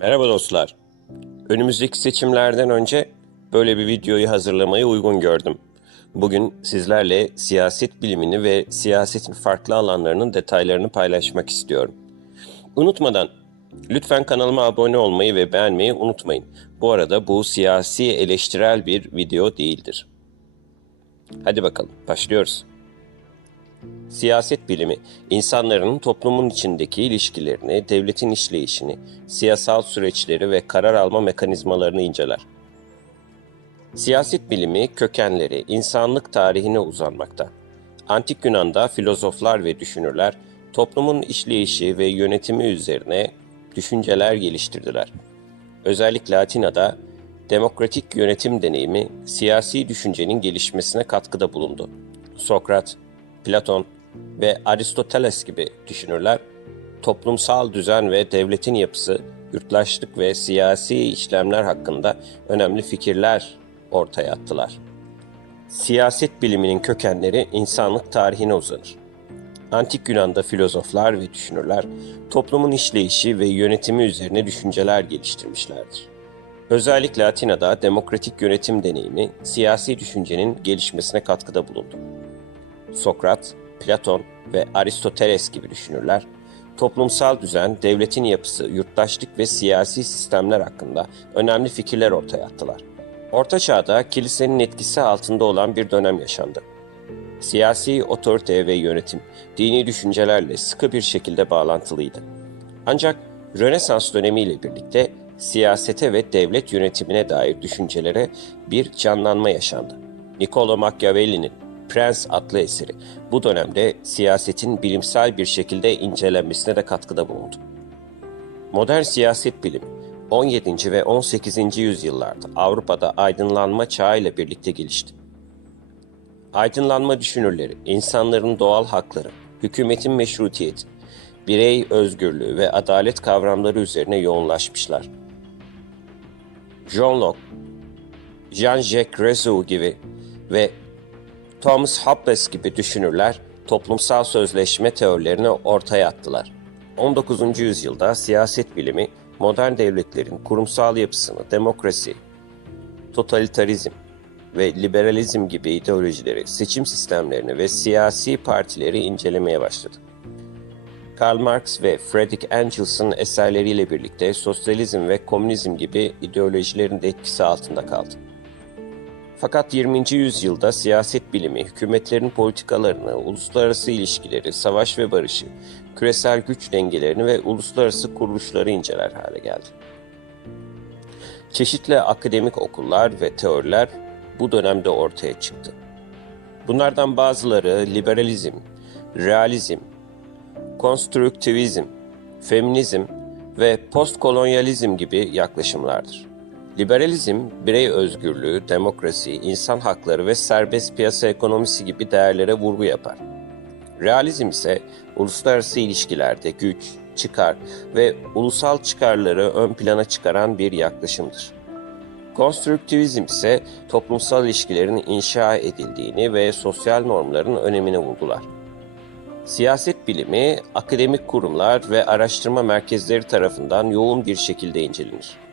Merhaba dostlar. Önümüzdeki seçimlerden önce böyle bir videoyu hazırlamayı uygun gördüm. Bugün sizlerle siyaset bilimini ve siyasetin farklı alanlarının detaylarını paylaşmak istiyorum. Unutmadan lütfen kanalıma abone olmayı ve beğenmeyi unutmayın. Bu arada bu siyasi eleştirel bir video değildir. Hadi bakalım başlıyoruz. Siyaset bilimi, insanların toplumun içindeki ilişkilerini, devletin işleyişini, siyasal süreçleri ve karar alma mekanizmalarını inceler. Siyaset bilimi kökenleri insanlık tarihine uzanmakta. Antik Yunan'da filozoflar ve düşünürler toplumun işleyişi ve yönetimi üzerine düşünceler geliştirdiler. Özellikle Atina'da demokratik yönetim deneyimi siyasi düşüncenin gelişmesine katkıda bulundu. Sokrat, Platon ve Aristoteles gibi düşünürler toplumsal düzen ve devletin yapısı, yurttaşlık ve siyasi işlemler hakkında önemli fikirler ortaya attılar. Siyaset biliminin kökenleri insanlık tarihine uzanır. Antik Yunan'da filozoflar ve düşünürler toplumun işleyişi ve yönetimi üzerine düşünceler geliştirmişlerdir. Özellikle Atina'da demokratik yönetim deneyimi siyasi düşüncenin gelişmesine katkıda bulundu. Sokrat, Platon ve Aristoteles gibi düşünürler, toplumsal düzen, devletin yapısı, yurttaşlık ve siyasi sistemler hakkında önemli fikirler ortaya attılar. Orta Çağ'da kilisenin etkisi altında olan bir dönem yaşandı. Siyasi otorite ve yönetim, dini düşüncelerle sıkı bir şekilde bağlantılıydı. Ancak Rönesans dönemiyle birlikte siyasete ve devlet yönetimine dair düşüncelere bir canlanma yaşandı. Niccolo Machiavelli'nin Prens adlı eseri bu dönemde siyasetin bilimsel bir şekilde incelenmesine de katkıda bulundu. Modern siyaset bilimi 17. ve 18. yüzyıllarda Avrupa'da aydınlanma çağı ile birlikte gelişti. Aydınlanma düşünürleri, insanların doğal hakları, hükümetin meşrutiyeti, birey özgürlüğü ve adalet kavramları üzerine yoğunlaşmışlar. John Locke, Jean-Jacques Rousseau gibi ve Thomas Hobbes gibi düşünürler toplumsal sözleşme teorilerini ortaya attılar. 19. yüzyılda siyaset bilimi modern devletlerin kurumsal yapısını, demokrasi, totalitarizm ve liberalizm gibi ideolojileri, seçim sistemlerini ve siyasi partileri incelemeye başladı. Karl Marx ve Friedrich Engels'ın eserleriyle birlikte sosyalizm ve komünizm gibi ideolojilerin de etkisi altında kaldı. Fakat 20. yüzyılda siyaset bilimi, hükümetlerin politikalarını, uluslararası ilişkileri, savaş ve barışı, küresel güç dengelerini ve uluslararası kuruluşları inceler hale geldi. Çeşitli akademik okullar ve teoriler bu dönemde ortaya çıktı. Bunlardan bazıları liberalizm, realizm, konstrüktivizm, feminizm ve postkolonyalizm gibi yaklaşımlardır. Liberalizm, birey özgürlüğü, demokrasi, insan hakları ve serbest piyasa ekonomisi gibi değerlere vurgu yapar. Realizm ise uluslararası ilişkilerde güç, çıkar ve ulusal çıkarları ön plana çıkaran bir yaklaşımdır. Konstrüktivizm ise toplumsal ilişkilerin inşa edildiğini ve sosyal normların önemini vurgular. Siyaset bilimi, akademik kurumlar ve araştırma merkezleri tarafından yoğun bir şekilde incelenir.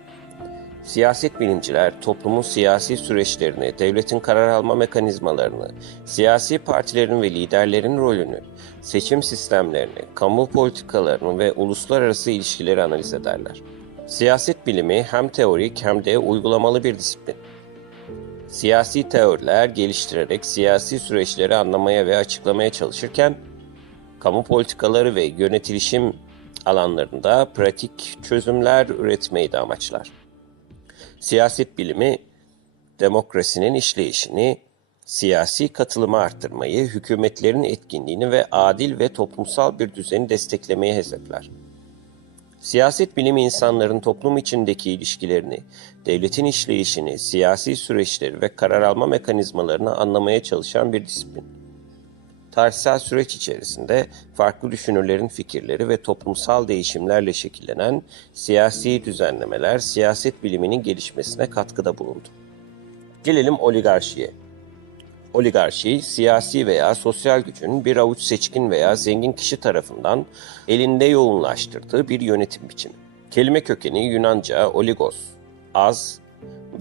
Siyaset bilimciler toplumun siyasi süreçlerini, devletin karar alma mekanizmalarını, siyasi partilerin ve liderlerin rolünü, seçim sistemlerini, kamu politikalarını ve uluslararası ilişkileri analiz ederler. Siyaset bilimi hem teorik hem de uygulamalı bir disiplin. Siyasi teoriler geliştirerek siyasi süreçleri anlamaya ve açıklamaya çalışırken, kamu politikaları ve yönetilişim alanlarında pratik çözümler üretmeyi de amaçlar. Siyaset bilimi, demokrasinin işleyişini, siyasi katılımı arttırmayı, hükümetlerin etkinliğini ve adil ve toplumsal bir düzeni desteklemeyi hedefler. Siyaset bilimi insanların toplum içindeki ilişkilerini, devletin işleyişini, siyasi süreçleri ve karar alma mekanizmalarını anlamaya çalışan bir disiplin. Tarihsel süreç içerisinde farklı düşünürlerin fikirleri ve toplumsal değişimlerle şekillenen siyasi düzenlemeler siyaset biliminin gelişmesine katkıda bulundu. Gelelim oligarşiye. Oligarşi, siyasi veya sosyal gücün bir avuç seçkin veya zengin kişi tarafından elinde yoğunlaştırdığı bir yönetim biçimi. Kelime kökeni Yunanca oligos, az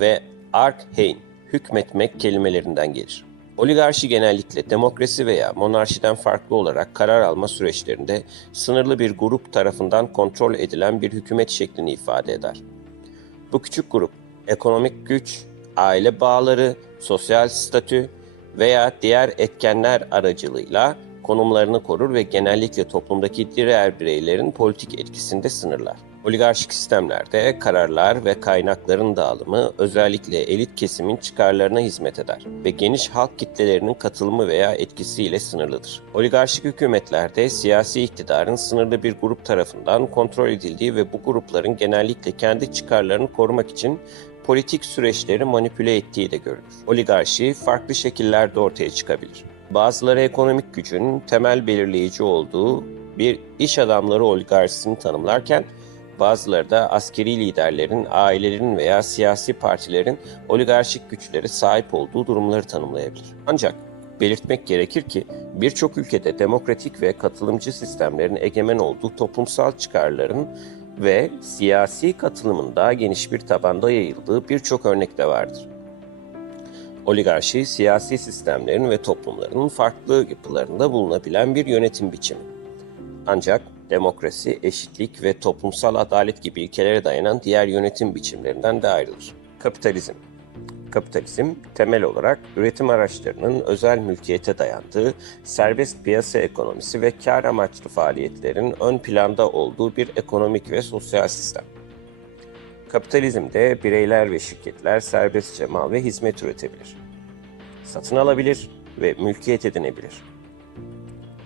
ve archein, hükmetmek kelimelerinden gelir. Oligarşi genellikle demokrasi veya monarşiden farklı olarak karar alma süreçlerinde sınırlı bir grup tarafından kontrol edilen bir hükümet şeklini ifade eder. Bu küçük grup, ekonomik güç, aile bağları, sosyal statü veya diğer etkenler aracılığıyla konumlarını korur ve genellikle toplumdaki diğer bireylerin politik etkisinde sınırlar. Oligarşik sistemlerde kararlar ve kaynakların dağılımı özellikle elit kesimin çıkarlarına hizmet eder ve geniş halk kitlelerinin katılımı veya etkisiyle sınırlıdır. Oligarşik hükümetlerde siyasi iktidarın sınırlı bir grup tarafından kontrol edildiği ve bu grupların genellikle kendi çıkarlarını korumak için politik süreçleri manipüle ettiği de görülür. Oligarşi farklı şekillerde ortaya çıkabilir. Bazıları ekonomik gücün temel belirleyici olduğu bir iş adamları oligarşisini tanımlarken, bazıları da askeri liderlerin, ailelerin veya siyasi partilerin oligarşik güçlere sahip olduğu durumları tanımlayabilir. Ancak belirtmek gerekir ki birçok ülkede demokratik ve katılımcı sistemlerin egemen olduğu toplumsal çıkarların ve siyasi katılımın daha geniş bir tabanda yayıldığı birçok örnek de vardır. Oligarşi, siyasi sistemlerin ve toplumların farklı yapılarında bulunabilen bir yönetim biçimi. Ancak demokrasi, eşitlik ve toplumsal adalet gibi ilkelere dayanan diğer yönetim biçimlerinden de ayrılır. Kapitalizm. Kapitalizm, temel olarak üretim araçlarının özel mülkiyete dayandığı, serbest piyasa ekonomisi ve kar amaçlı faaliyetlerin ön planda olduğu bir ekonomik ve sosyal sistem. Kapitalizmde bireyler ve şirketler serbestçe mal ve hizmet üretebilir, satın alabilir ve mülkiyet edinebilir.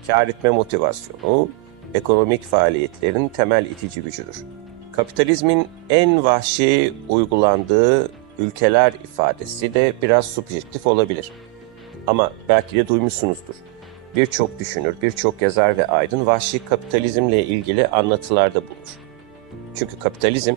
Kar etme motivasyonu, ekonomik faaliyetlerin temel itici gücüdür. Kapitalizmin en vahşi uygulandığı ülkeler ifadesi de biraz subjektif olabilir. Ama belki de duymuşsunuzdur. Birçok düşünür, birçok yazar ve aydın vahşi kapitalizmle ilgili anlatılarda bulunur. Çünkü kapitalizm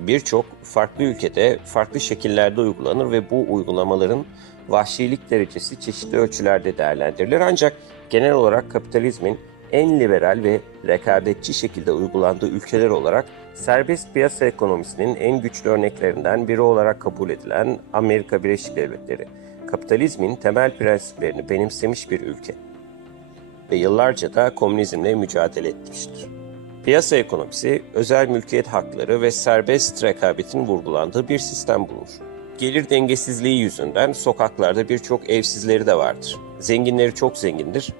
birçok farklı ülkede farklı şekillerde uygulanır ve bu uygulamaların vahşilik derecesi çeşitli ölçülerde değerlendirilir. Ancak genel olarak kapitalizmin en liberal ve rekabetçi şekilde uygulandığı ülkeler olarak serbest piyasa ekonomisinin en güçlü örneklerinden biri olarak kabul edilen Amerika Birleşik Devletleri, kapitalizmin temel prensiplerini benimsemiş bir ülke ve yıllarca da komünizmle mücadele etmiştir. Piyasa ekonomisi, özel mülkiyet hakları ve serbest rekabetin vurgulandığı bir sistem bulunur. Gelir dengesizliği yüzünden sokaklarda birçok evsizleri de vardır. Zenginleri çok zengindir,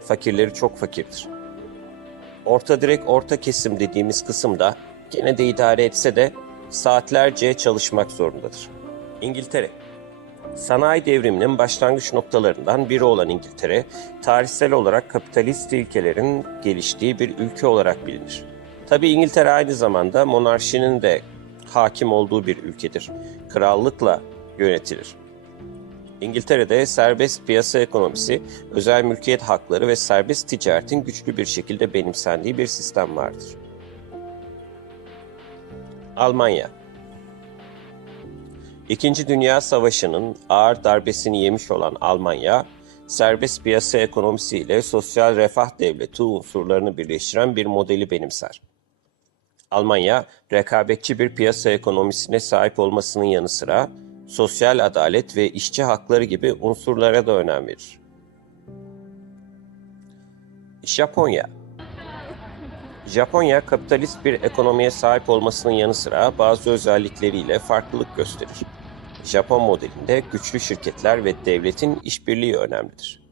fakirleri çok fakirdir. Orta direk orta kesim dediğimiz kısım da gene de idare etse de saatlerce çalışmak zorundadır. İngiltere. Sanayi devriminin başlangıç noktalarından biri olan İngiltere, tarihsel olarak kapitalist ilkelerin geliştiği bir ülke olarak bilinir. Tabii İngiltere aynı zamanda monarşinin de hakim olduğu bir ülkedir. Krallıkla yönetilir. İngiltere'de serbest piyasa ekonomisi, özel mülkiyet hakları ve serbest ticaretin güçlü bir şekilde benimsendiği bir sistem vardır. Almanya. İkinci Dünya Savaşı'nın ağır darbesini yemiş olan Almanya, serbest piyasa ekonomisiyle sosyal refah devleti unsurlarını birleştiren bir modeli benimser. Almanya, rekabetçi bir piyasa ekonomisine sahip olmasının yanı sıra, sosyal adalet ve işçi hakları gibi unsurlara da önem verir. Japonya. Japonya, kapitalist bir ekonomiye sahip olmasının yanı sıra bazı özellikleriyle farklılık gösterir. Japon modelinde güçlü şirketler ve devletin işbirliği önemlidir.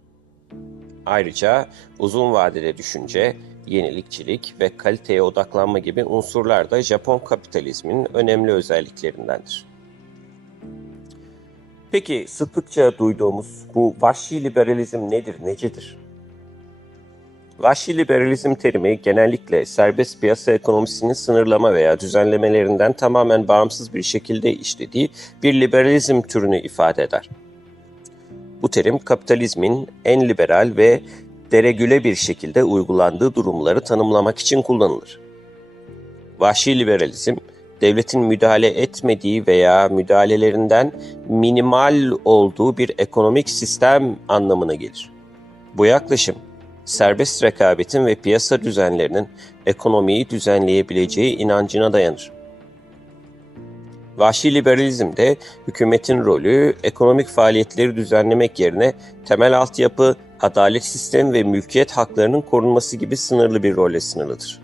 Ayrıca uzun vadede düşünce, yenilikçilik ve kaliteye odaklanma gibi unsurlar da Japon kapitalizminin önemli özelliklerindendir. Peki sıklıkça duyduğumuz bu vahşi liberalizm nedir, necedir? Vahşi liberalizm terimi genellikle serbest piyasa ekonomisinin sınırlama veya düzenlemelerinden tamamen bağımsız bir şekilde işlediği bir liberalizm türünü ifade eder. Bu terim kapitalizmin en liberal ve deregüle bir şekilde uygulandığı durumları tanımlamak için kullanılır. Vahşi liberalizm, devletin müdahale etmediği veya müdahalelerinden minimal olduğu bir ekonomik sistem anlamına gelir. Bu yaklaşım, serbest rekabetin ve piyasa düzenlerinin ekonomiyi düzenleyebileceği inancına dayanır. Vahşi liberalizmde hükümetin rolü ekonomik faaliyetleri düzenlemek yerine temel altyapı, adalet sistemi ve mülkiyet haklarının korunması gibi sınırlı bir rolle sınırlıdır.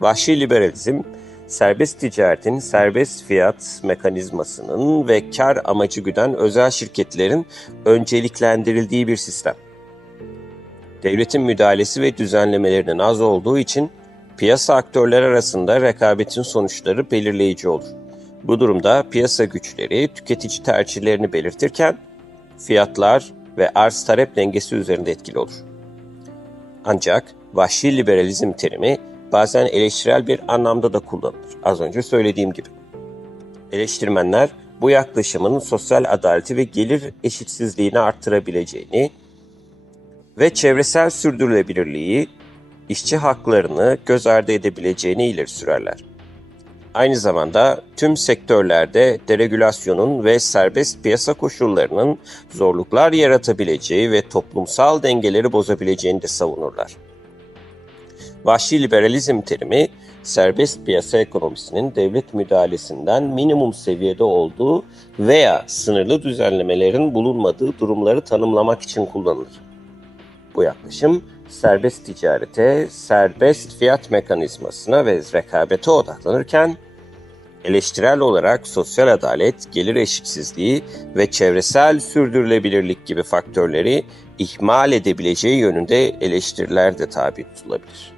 Vahşi liberalizm, serbest ticaretin serbest fiyat mekanizmasının ve kar amacı güden özel şirketlerin önceliklendirildiği bir sistem. Devletin müdahalesi ve düzenlemelerinin az olduğu için piyasa aktörleri arasında rekabetin sonuçları belirleyici olur. Bu durumda piyasa güçleri tüketici tercihlerini belirtirken fiyatlar ve arz-talep dengesi üzerinde etkili olur. Ancak vahşi liberalizm terimi bazen eleştirel bir anlamda da kullanılır. Az önce söylediğim gibi. Eleştirmenler bu yaklaşımın sosyal adaleti ve gelir eşitsizliğini arttırabileceğini ve çevresel sürdürülebilirliği, işçi haklarını göz ardı edebileceğini ileri sürerler. Aynı zamanda tüm sektörlerde deregülasyonun ve serbest piyasa koşullarının zorluklar yaratabileceği ve toplumsal dengeleri bozabileceğini de savunurlar. Vahşi liberalizm terimi, serbest piyasa ekonomisinin devlet müdahalesinden minimum seviyede olduğu veya sınırlı düzenlemelerin bulunmadığı durumları tanımlamak için kullanılır. Bu yaklaşım, serbest ticarete, serbest fiyat mekanizmasına ve rekabete odaklanırken, eleştirel olarak sosyal adalet, gelir eşitsizliği ve çevresel sürdürülebilirlik gibi faktörleri ihmal edebileceği yönünde eleştiriler de tabi tutulabilir.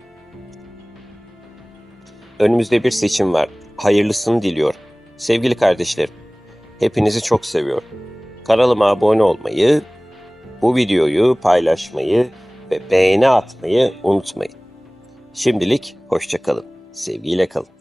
Önümüzde bir seçim var. Hayırlısını diliyorum. Sevgili kardeşlerim, hepinizi çok seviyorum. Kanalıma abone olmayı, bu videoyu paylaşmayı ve beğeni atmayı unutmayın. Şimdilik hoşça kalın. Sevgiyle kalın.